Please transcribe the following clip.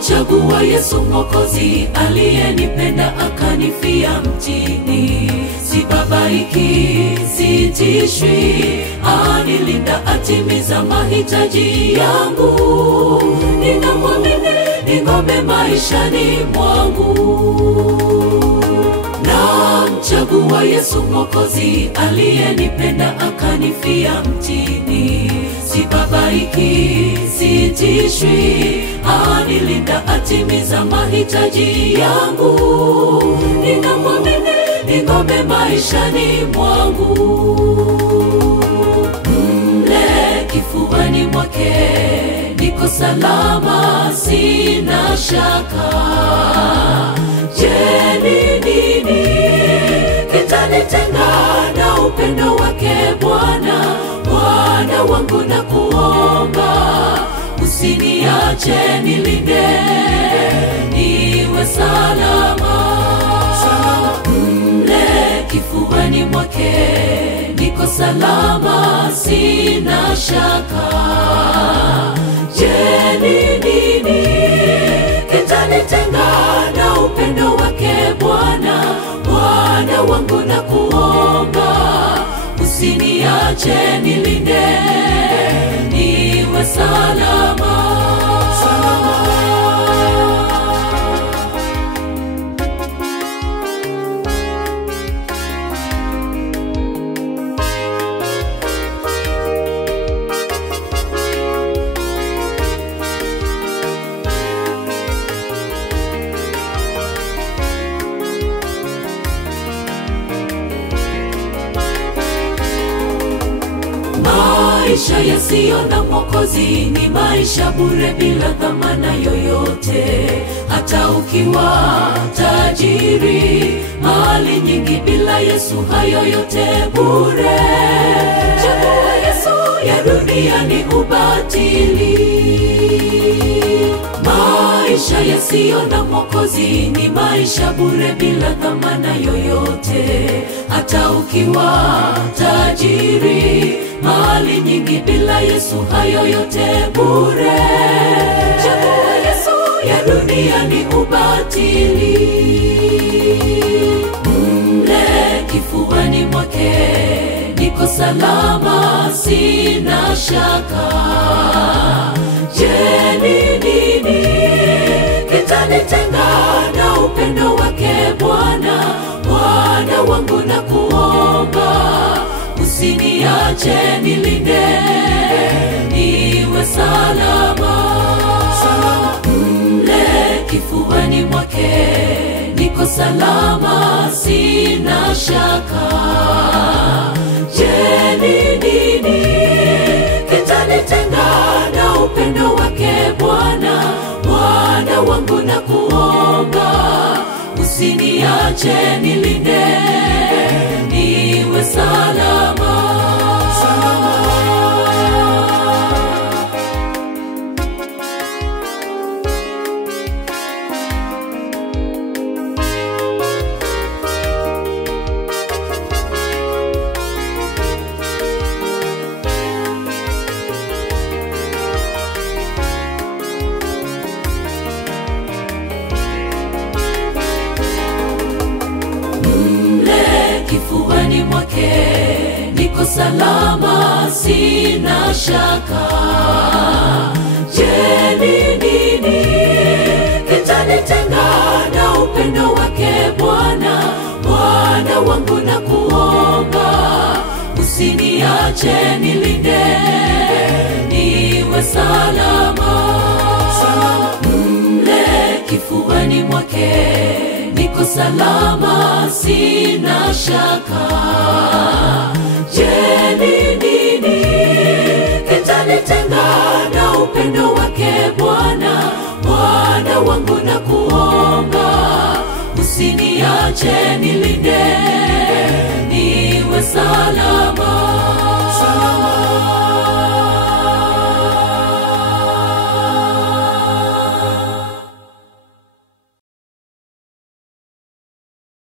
Namchagua Yesu Mwokozi aliyenipenda akanifia mtini. Sibabaiki, sitishwi, anilinda atimiza mahitaji yangu. Ninamwamini, ni ngome maishani mwangu. Namchagua Yesu Mwokozi aliyenipenda akanifia mtini. Sibabaiki, sitishwi, anilinda atimiza mahitaji yangu. Ninamwamini, ni ngome maishani mwangu. Mle kifuani mwake niko salama, sina shaka. Je, ni nini kitanitenga na upendo wake Bwana? Bwana wangu nakuomba, usiniache, nilinde, niwe salama. Mle kifuani mwake niko salama, sina shaka. Je, ni nini kitanitenga na upendo wake Bwana? Bwana wangu nakuomba, usiniache, nilinde, niwe salama. Maisha yasiyo na Mwokozi ni maisha bure bila dhamana yoyote. Hata ukiwa tajiri, mali nyingi, bila Yesu hayo yote bure. Chagua Yesu, ya dunia ni ubatili. Maisha yasiyo na Mwokozi ni maisha bure bila dhamana yoyote. Hata ukiwa tajiri, mali nyingi, bila Yesu hayo yote bure. Chagua Yesu, ya dunia ni ubatili. Mle kifuani mwake niko salama, sina shaka. Je, ni nini kitanitenga na upendo wake Bwana? Bwana wangu nakuomba, usiniache, nilinde, niwe salama. Mle kifuani mwake niko salama, sina shaka. Je, ni nini kitanitenga na upendo wake Bwana? Bwana wangu nakuomba, usiniache, nilinde, niwe salama. Kifuani mwake niko salama, sina shaka. Je, ni nini kitanitenga na upendo wake Bwana? Bwana wangu nakuomba, usiniache, nilinde, niwe salama. Mle kifuani mwake niko salama, sina shaka. Je, ni nini kitanitenga na upendo wake Bwana? Bwana wangu nakuomba, usiniache, nilinde,